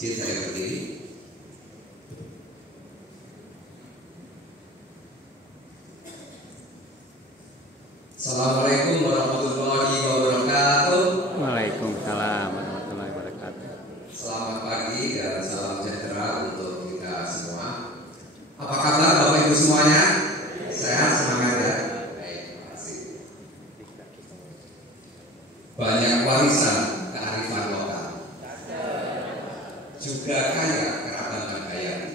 Izin saya berdiri. Assalamualaikum warahmatullahi wabarakatuh. Waalaikumsalam warahmatullahi wabarakatuh. Selamat pagi dan salam sejahtera untuk kita semua. Apa kabar Bapak Ibu semuanya? Sehat, semangat ya? Baik, terima kasih. Banyak warisan kearifan lokal, juga kaya keragaman hayati.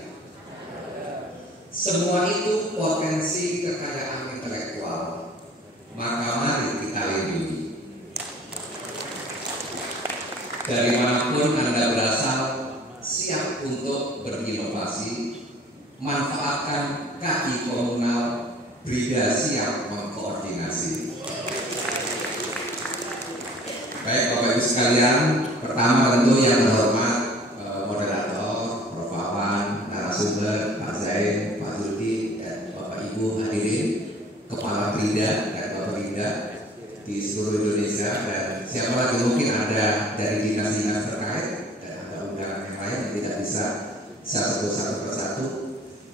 Semua itu potensi kekayaan intelektual. Maka mari kita lindungi. Dari manapun Anda berasal, siap untuk berinovasi, manfaatkan KI komunal, Brida siap mengkoordinasi. Baik Bapak Ibu sekalian, pertama tentu yang terhormat moderator, Prof. Wawan, narasumber, Pak Zain, Pak Zulki, dan Bapak Ibu hadirin, Kepala Brida di seluruh Indonesia, dan siapa lagi mungkin ada dari dinas-dinas terkait dan ada undangan yang lain yang tidak bisa satu persatu.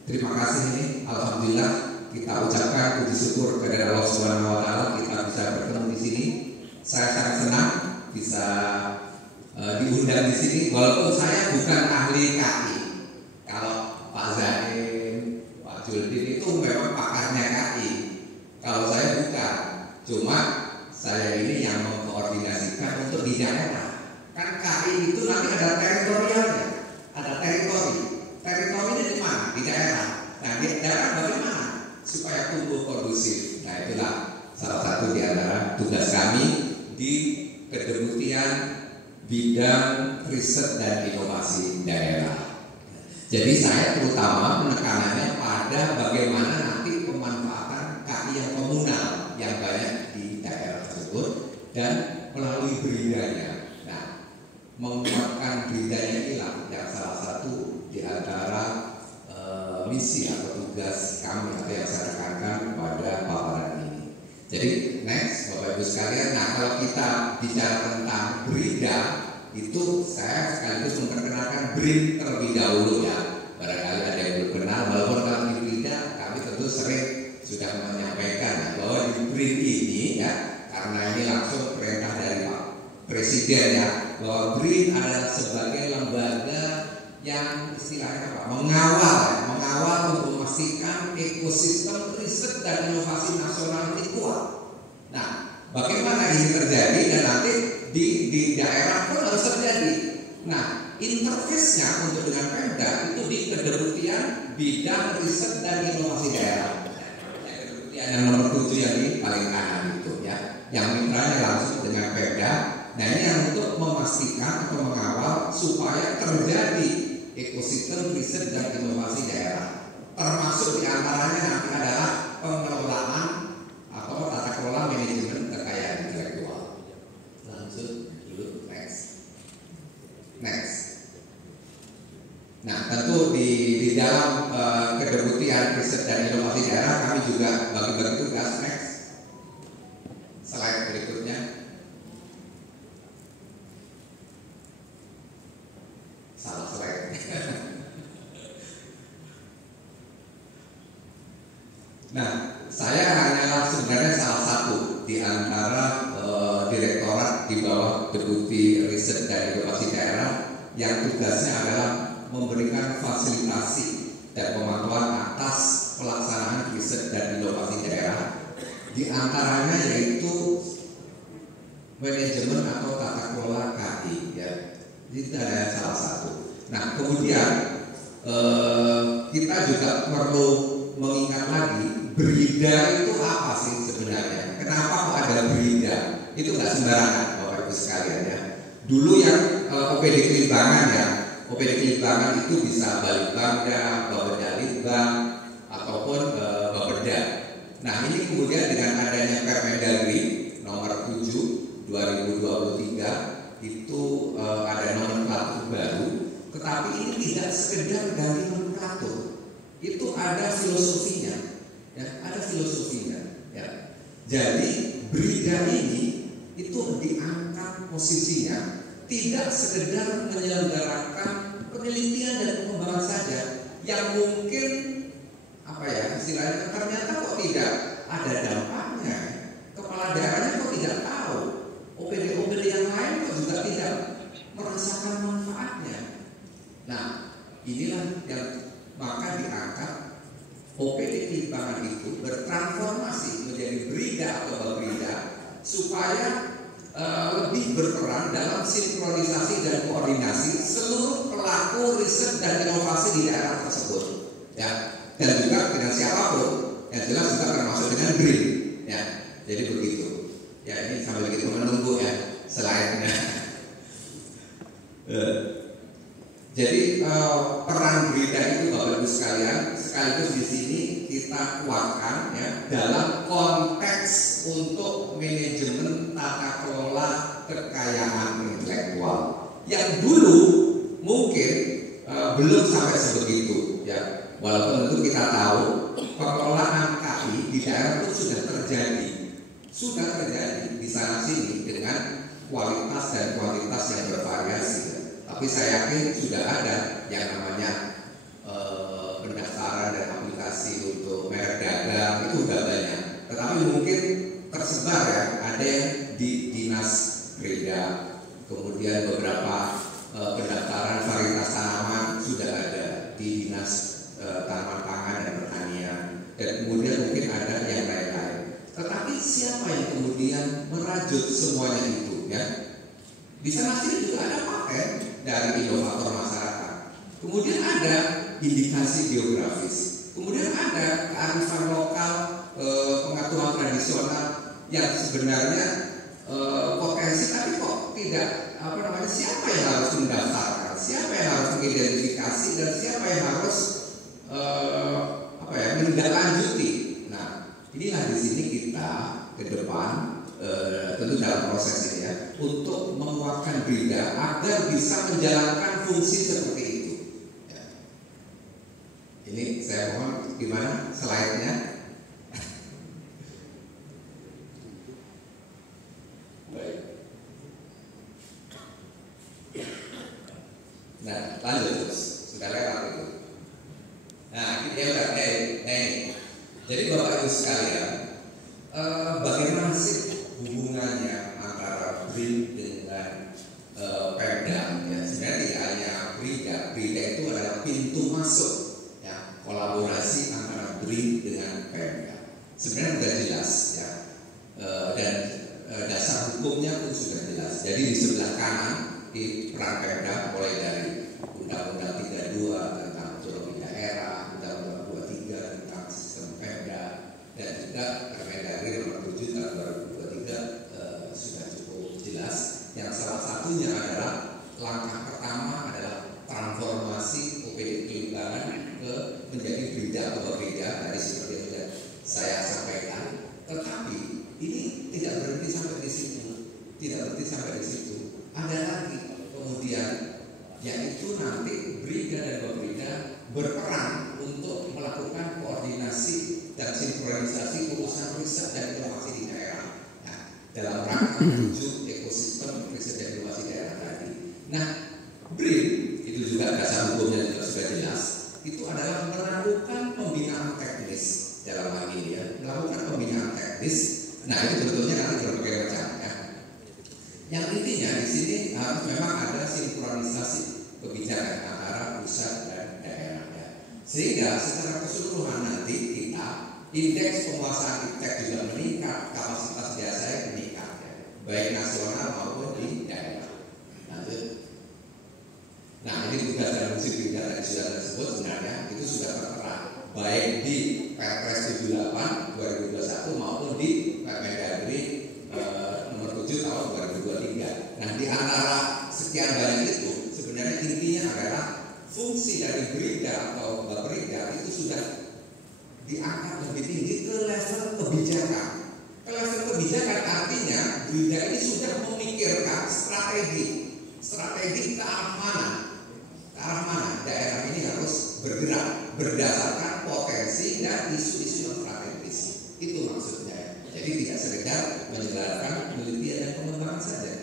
Terima kasih ini, alhamdulillah kita ucapkan puji syukur kepada Allah Subhanahu Wa Taala kita bisa bertemu di sini. Saya sangat senang bisa diundang di sini, walaupun saya bukan ahli KI. Kalau Pak Zain, Pak Juldin itu memang pakarnya KI. Kalau saya bukan. Cuma saya ini yang mengkoordinasikan untuk di daerah. Kan KI itu nanti ada teritorialnya, ada teritori. Teritorinya di mana? Di daerah. Nah di daerah bagaimana supaya tumbuh kondusif? Nah itulah salah satu di antara tugas kami di Kedeputian Bidang Riset dan Inovasi Daerah. Jadi saya terutama menekanannya pada bagaimana nanti pemanfaatan KI yang komunal yang banyak di daerah tersebut dan melalui Bridanya. Nah, menguatkan Bridanya inilah yang salah satu di antara misi atau tugas kami atau yang saya tekankan pada paparan ini. Jadi next Bapak Ibu sekalian, nah kalau kita bicara tentang Brida itu saya sekaligus memperkenalkan BRIN terlebih dahulu ya. Barangkali ada yang belum kenal, walaupun kalau di Brida kami tentu sering sudah menyampaikan bahwa di BRIN ini ya, karena ini langsung perintah dari Pak Presiden ya, bahwa BRIN adalah sebagai lembaga yang istilahnya apa? Mengawal untuk memastikan ekosistem riset dan inovasi nasional ini kuat. Nah, bagaimana ini terjadi dan nanti di daerah pun harus terjadi. Nah, interface-nya untuk dengan Pemda itu di Kedeputian Bidang Riset dan Inovasi Daerah. Yang nomor 7 yang di paling kanan itu ya, yang mitranya langsung dengan Pemda. Nah ini yang untuk memastikan atau mengawal supaya terjadi ekosistem riset dan inovasi daerah. Termasuk diantaranya nanti adalah pengelolaan atau tata kelola manajemen kekayaan intelektual. Lanjut dulu next. Nah tentu di dalam Kedeputian Riset dan Inovasi Daerah kami juga bagi-bagi tugas. Next slide berikutnya. Salah slide. Nah saya hanyalah sebenarnya salah satu di antara direktorat di bawah Deputi Riset dan Inovasi Daerah yang tugasnya adalah memberikan fasilitasi dan pemantauan atas pelaksanaan riset dan inovasi daerah, di antaranya yaitu manajemen atau tata kelola KI ya. Itu ada salah satu. Nah kemudian kita juga perlu mengingat lagi Brida itu apa sih sebenarnya? Kenapa kok ada Brida? Itu nggak sembarangan Bapak Ibu sekalian ya. Dulu yang OPD Kelimbangan ya, OPD Kelimbangan itu bisa Balitbangda, Bapeda Litbang, ataupun Bapeda. Nah ini kemudian dengan adanya Permendagri nomor 7 2023 itu ada nomenklatur baru, tetapi ini tidak sekedar ganti nomenklatur, itu ada filosofinya, ya, ada filosofinya. Ya. Jadi Brida ini itu diangkat posisinya tidak sekedar menyelenggarakan penelitian dan pengembangan saja yang mungkin istilahnya ternyata kok tidak ada dampaknya. Kepala daerahnya kok tidak tahu, OPD yang lain kok juga tidak merasakan manfaatnya. Nah, inilah yang maka diangkat OPD Limbangan itu bertransformasi menjadi Brida atau Babrida supaya lebih berperan dalam sinkronisasi dan koordinasi seluruh pelaku riset dan inovasi di daerah tersebut, ya, dan juga dengan siapapun, yang jelas juga termasuk dengan BRIN, ya. Jadi begitu. Ya, ini sambil kita menunggu ya slide-nya. Jadi peran Brida itu Bapak Ibu sekalian, sekaligus di sini kita kuatkan ya dalam konteks untuk manajemen tata kelola kekayaan intelektual yang dulu mungkin belum sampai sebegitu ya. Walaupun tentu kita tahu pengelolaan KI di daerah itu sudah terjadi di sana sini dengan kualitas dan kuantitas yang bervariasi. Tapi saya yakin sudah ada yang namanya pendaftaran dan aplikasi untuk merek dagang itu sudah banyak. Tetapi mungkin tersebar ya, ada yang di dinas Brida, kemudian beberapa pendaftaran varietas tanaman sudah ada di dinas tanaman pangan dan pertanian, dan kemudian mungkin ada yang lain-lain. Tetapi siapa yang kemudian merajut semuanya itu ya? Di sana sini juga ada paten dari inovator masyarakat. Kemudian ada indikasi geografis. Kemudian ada kearifan lokal, pengetahuan tradisional yang sebenarnya potensi, tapi kok tidak siapa yang harus mendaftarkan, siapa yang harus mengidentifikasi, dan siapa yang harus menindaklanjuti. Nah, inilah di sini kita ke depan tentu dalam proses ini ya, untuk menguatkan Brida agar bisa menjalankan fungsi seperti itu. Ya. Ini saya mohon gimana slide-nya? Baik. Nah, lanjut terus. Sudah lewat itu. Nah, ini dia udah Jadi Bapak Ibu sekalian, bagaimana sih hubungannya antara BRIN dengan Pemda? Ya, sebenarnya tidak hanya Brida itu adalah pintu masuk ya, kolaborasi antara BRIN dengan Pemda. Sebenarnya sudah jelas ya, dan dasar hukumnya pun sudah jelas. Jadi di sebelah kanan di peran Pemda mulai dari Undang-Undang 32 tentang otonomi daerah, Undang-Undang 23 tentang sistem Pemda, dan juga Permendagri nomor 7 tahun 2023 sudah cukup jelas. Yang salah satunya adalah langkah pertama adalah transformasi OPD Limbangan ke menjadi Brida atau Babrida dari seperti yang sudah saya sampaikan. Tetapi ini tidak berhenti sampai di situ. Ada lagi kemudian, yaitu nanti Brida dan Babrida berperan untuk melakukan koordinasi dan sinkronisasi urusan riset dan inovasi di daerah. Nah, dalam rangka menuju ekosistem riset dan inovasi daerah tadi. Nah, BRIN itu juga dasar hukumnya juga sudah jelas. Itu adalah melakukan pembinaan teknis dalam hal ini ya, melakukan pembinaan teknis. Nah, itu bentuknya nanti berbagai macam ya. Yang intinya di sini harus memang ada sinkronisasi kebijakan antara pusat dan daerah ya. Sehingga secara keseluruhan nanti kita indeks penguasaan iptek juga meningkat, kapasitas jasa meningkat ya, baik nasional maupun di daerah. Lanjut. Nah, ini tugas dan fungsi Brida tadi sudah tersebut, sebenarnya itu sudah tertera baik di Perpres 78 2021 maupun di Permendagri nomor 7 tahun 2023. Nah, di antara sekian banyak itu sebenarnya intinya adalah fungsi dari Brida atau Babrida itu sudah diangkat lebih tinggi ke level kebijakan. Ke level kebijakan artinya Brida ini sudah memikirkan strategi ke arah mana daerah ini harus bergerak berdasarkan potensi dan isu-isu yang strategis. Itu maksudnya. Jadi tidak sekedar menyelenggarakan penelitian dan pengembangan saja.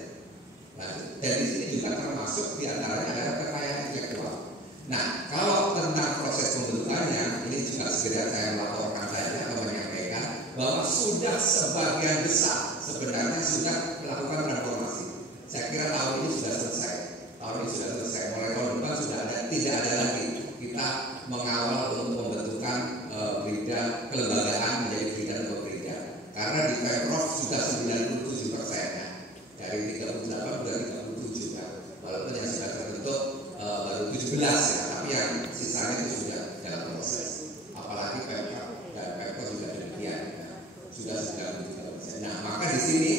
Nah, dan di sini juga termasuk diantaranya adalah kekayaan intelektual. Nah, kalau tentang proses pembentukannya, ini juga segera saya melaporkan saja atau menyampaikan bahwa sudah sebagian besar sebenarnya sudah melakukan transformasi. Saya kira tahun ini sudah selesai. Tahun ini sudah selesai. Mulai tahun depan sudah tidak ada lagi kita mengawal untuk pembentukan berida kelembagaan menjadi berida dan berida. Karena di Pemprov sudah 97%-nya dari 38 sudah 37 kan. Walaupun yang sudah terbentuk baru 17 ya, tapi yang sisanya itu sudah dalam proses. Apalagi Pemprov dan Pemprov juga demikian, ya. Sudah 93%. Nah, maka di sini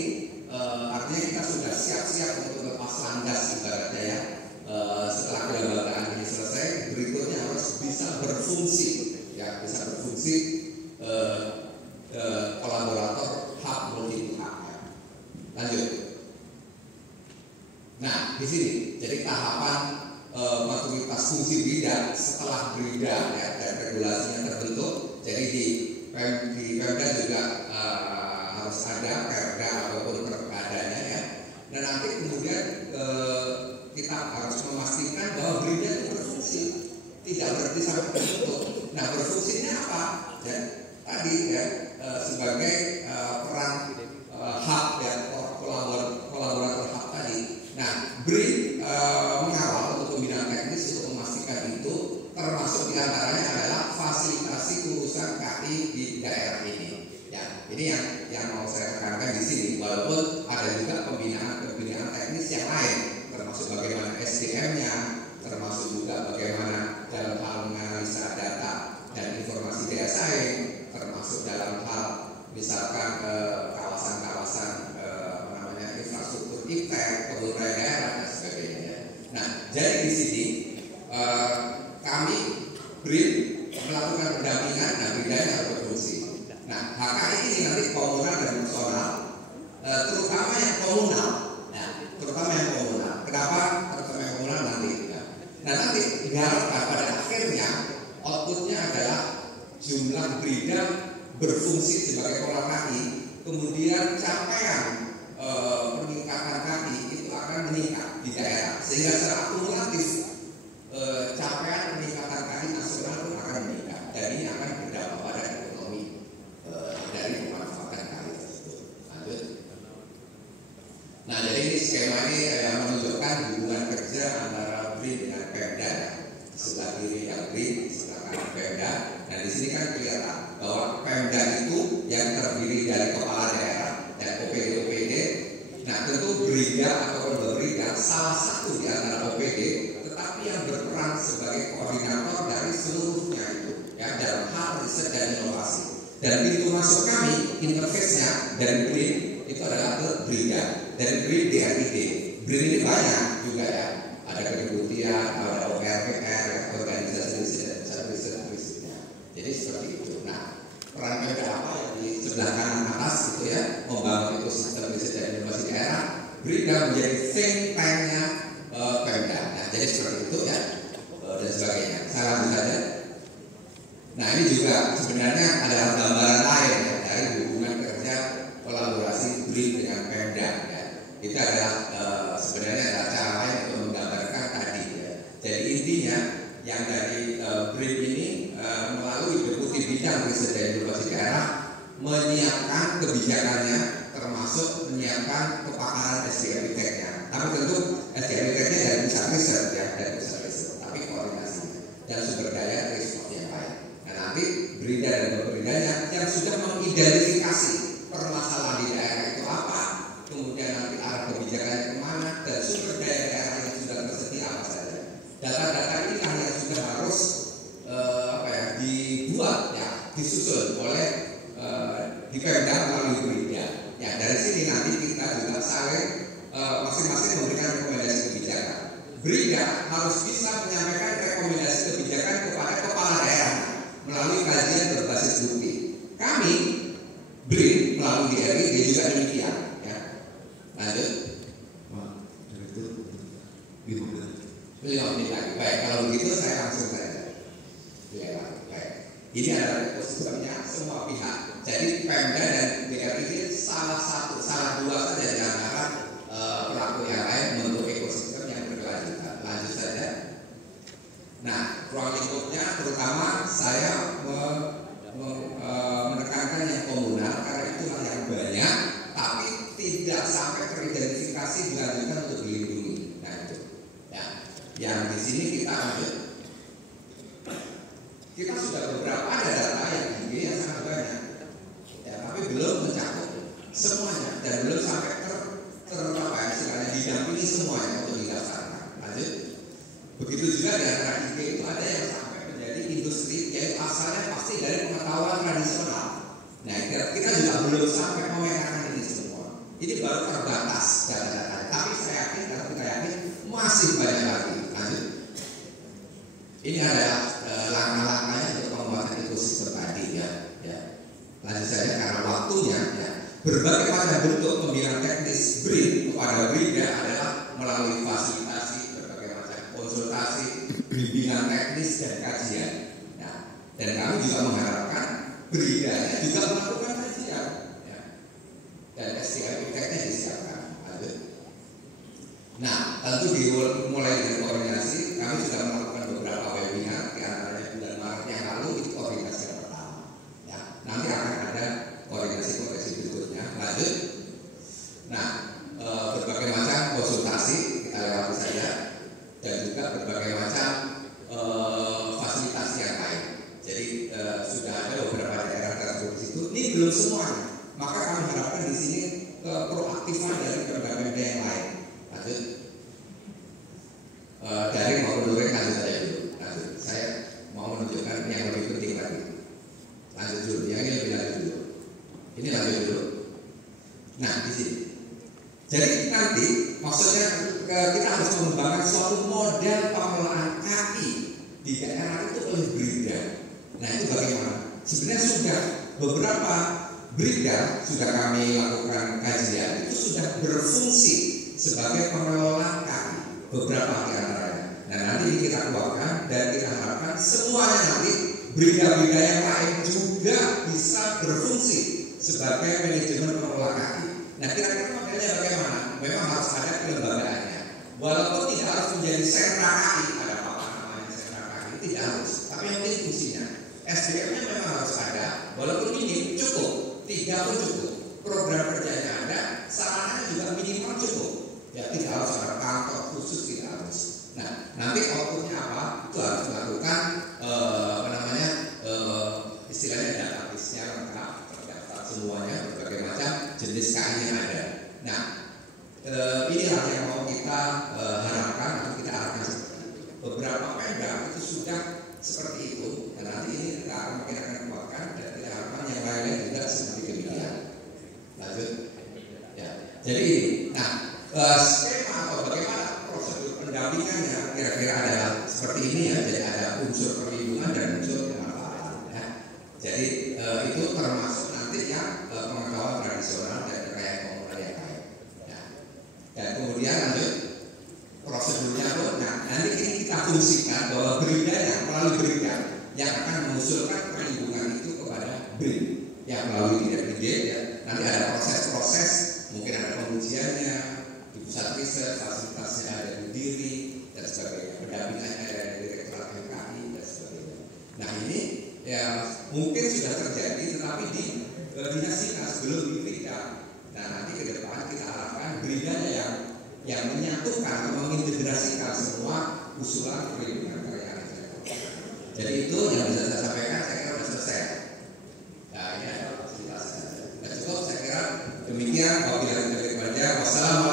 artinya kita sudah siap-siap untuk lepas landas ibaratnya ya. Setelah kelembagaan ini selesai, berikutnya harus bisa berfungsi, ya bisa berfungsi kolaborator hub multi pihak. Ya. Lanjut. Nah, di sini jadi tahapan maturitas fungsi berida setelah berida ya, dan regulasinya terbentuk. Jadi di Pemda juga harus ada perda ataupun perkadanya ya. Dan nanti kemudian kita harus memastikan bahwa berida itu berfungsi, tidak berhenti sampai terbentuk. Nah, berfungsinya apa? Ya, tadi ya sebagai peran hub ya, kolaborator hub tadi. Nah, BRIN mengawal untuk pembinaan teknis untuk memastikan itu, termasuk diantaranya adalah fasilitasi urusan KI di daerah ini. Ya, ini yang mau saya tekankan di sini. Walaupun ada juga pembinaan teknis yang lain, termasuk bagaimana SDM-nya, termasuk juga bagaimana dalam hal menganalisa data dan informasi desa, termasuk dalam hal misalkan kawasan-kawasan infrastruktur IPTEK, kebun raya daerah dan sebagainya. Nah, jadi di sini kami BRIN melakukan pendampingan dan bidangnya harus berfungsi. Nah, HKI ini nanti komunal dan personal, terutama yang komunal. Nah, terutama yang komunal. Kenapa terutama yang komunal nanti? Nah, nanti diharapkan pada akhirnya outputnya adalah jumlah berida berfungsi sebagai pola KI, kemudian capaian peningkatan KI itu akan meningkat di daerah, sehingga secara akumulatif capaian peningkatan KI nasional pun akan meningkat, dan ini akan berdampak pada ekonomi dari pemanfaatan KI tersebut. Lanjut. Nah, jadi ini skema ini menunjukkan hubungan kerja antara BRIN dengan Pemda. Sebelah kiri yang BRIN, sebelah kanan Pemda. Dan di sini kan kelihatan bahwa Pemda itu yang terdiri dari kepala daerah dan OPD. Nah, tentu berida atau berida salah satu di antara OPD, tetapi yang berperan sebagai koordinator dari seluruhnya itu, ya, dalam hal riset dan inovasi. Dan pintu masuk kami, interface-nya dari BRIN itu adalah ke berida, dari BRIN DRID. BRIN ini banyak juga ya, ada kedeputian, ada OPRPR, organisasi riset dan risetnya. Jadi seperti itu. Nah, peran Pemda apa yang di sebelah kanan atas itu ya, membangun ekosistem riset dan inovasi daerah. BRINDA menjadi think tank-nya Pemda. Nah, jadi seperti itu ya, dan sebagainya. Saya lanjut saja. Nah, ini juga sebenarnya ada gambaran lain ya, dari hubungan kerja kolaborasi BRIN dengan Pemda. Ya. Itu adalah sebenarnya ada cara lain untuk menggambarkan tadi. Ya. Jadi intinya yang dari BRIN ini melalui Deputi Bidang Riset dan Inovasi Daerah menyiapkan kebijakannya, termasuk menyiapkan kepakaran SDM ITEK-nya. Tapi tentu SDM ITEK-nya dari pusat riset ya, dari pusat riset, tapi koordinasinya dan sumber daya dari seperti yang lain. Nah, nanti berida dan berbedanya yang sudah mengidentifikasi permasalahan di daerah itu apa, kemudian nanti arah kebijakannya kemana, dan sumber daya daerah yang sudah tersedia apa saja. Data-data inilah yang sudah harus dibuat ya, disusun oleh di Pemda melalui berida. Ya, dari sini nanti kita juga saling masing-masing memberikan rekomendasi kebijakan. Berida harus bisa menyampaikan rekomendasi kebijakan kepada kepala daerah melalui kajian berbasis bukti. Kami BRIN melalui DRID juga demikian. Ya. Lanjut. Beliau lagi. Baik, kalau begitu saya langsung saja. Ya, baik. Ini adalah ekosistemnya semua pihak. Jadi Pemda dan DRID salah dua saja di antara pelaku yang lain membentuk ekosistem yang berkelanjutan. Lanjut saja. Nah, terutama saya menekankan yang komunal karena itulah yang banyak, tapi tidak sampai teridentifikasi dilanjutkan untuk dilindungi. Nah itu, ya. Yang di sini kita ambil, kita sudah beberapa ada data yang tinggi yang sangat banyak, ya, tapi belum mencakup semuanya dan belum sampai istilahnya didampingi semuanya untuk didaftarkan. Lanjut. Begitu juga di antara IG itu ada yang sampai menjadi industri yang asalnya pasti dari pengetahuan tradisional. Nah kita juga belum sampai memetakan ini semua. Ini baru terbatas data-data. Tapi saya yakin, kalau kita yakin masih banyak lagi. Lanjut. Ini adalah langkah-langkahnya untuk pembuatan ekosistem tadi ya. Lanjut saja karena waktunya. Ya. Berbagai macam bentuk pembinaan teknis BRIN kepada BRINDA adalah melalui fasilitasi, berbagai macam konsultasi, bimbingan teknis dan kajian. Nah, dan kami juga mengharapkan BRINDA juga melakukan kajian, ya. Dan SDM teknisnya disiapkan. Nah, tentu dimulai dari koordinasi, kami sudah melakukan beberapa webinar, di antaranya bulan Maret yang lalu itu koordinasi yang pertama. Ya, nanti akan ada koordinasi berikutnya. Lanjut. Nah, berbagai macam konsultasi kita lewati saja, dan juga berbagai macam fasilitasi yang lain. Jadi sudah ada beberapa daerah tersebut di situ. Ini belum semuanya. Maka kami harapkan di sini proaktifan dari Pemda yang lain. Lanjut. Dari maupun luring lanjut saja dulu. Lanjut. Saya mau menunjukkan yang lebih penting lagi. Lanjut dulu. Yang ini lebih lanjut dulu. Ini lanjut dulu. Nah, di sini. Jadi nanti maksudnya kita harus mengembangkan suatu model pengelolaan KI di daerah itu oleh BRINDA. Nah, itu bagaimana? Sebenarnya sudah beberapa BRINDA sudah kami lakukan kajian itu sudah berfungsi sebagai pengelola KI. Beberapa di antaranya. Nah, nanti ini kita keluarkan dan kita harapkan semuanya nanti BRINDA-BRINDA yang lain juga bisa berfungsi sebagai manajemen pengelola KI. Nah, kira-kira modelnya bagaimana? Memang harus ada kelembagaannya. Walaupun tidak harus menjadi sentra KI, ada apa namanya sentra KI, tidak harus. Tapi yang penting fungsinya. SDM-nya memang harus ada. Walaupun ini cukup, 3 pun cukup. Program kerjanya ada, sarananya juga minimal cukup. Ya, tidak harus ada kantor khusus, tidak harus. Nah, nanti outputnya apa? Itu harus melakukan istilahnya database-nya lengkap, terdaftar semuanya, berbagai macam jenis KI yang ada. Nah, inilah yang mau kita harapkan atau kita harapkan seperti itu. Beberapa Pemda itu sudah seperti itu, dan nanti ini kita akan kuatkan dan kita harapkan yang lainnya juga seperti demikian. Lanjut. Ya. Jadi ini, nah skema atau bagaimana prosedur pendampingannya kira-kira adalah seperti ini ya. Jadi ada unsur perlindungan dan unsur kemanfaatan. Ya. Jadi itu termasuk nanti yang pengetahuan tradisional dan kekayaan komunal yang lain. Ya. Dan kemudian lanjut prosedurnya pun. Nah, nanti ini kita fungsikan bahwa BRINDA melalui BRINDA yang akan mengusulkan perlindungan itu kepada BRIN yang melalui DPD ya. Nanti ada proses-proses, mungkin ada pengujiannya di pusat riset, fasilitasnya ada di diri dan sebagainya, pendampingannya ada di Direktorat MKI dan sebagainya. Nah ini ya mungkin sudah terjadi, tetapi di dinas-dinas belum di BRINDA. Nah nanti ke depan kita harapkan BRINDA yang menyatukan atau mengintegrasikan semua usulan perlindungan karya. Jadi itu yang bisa saya sampaikan, saya kira sudah selesai. Nah ini adalah fasilitas. Nah cukup saya kira demikian. Wabillahi taufiq wal hidayah. Wassalamualaikum.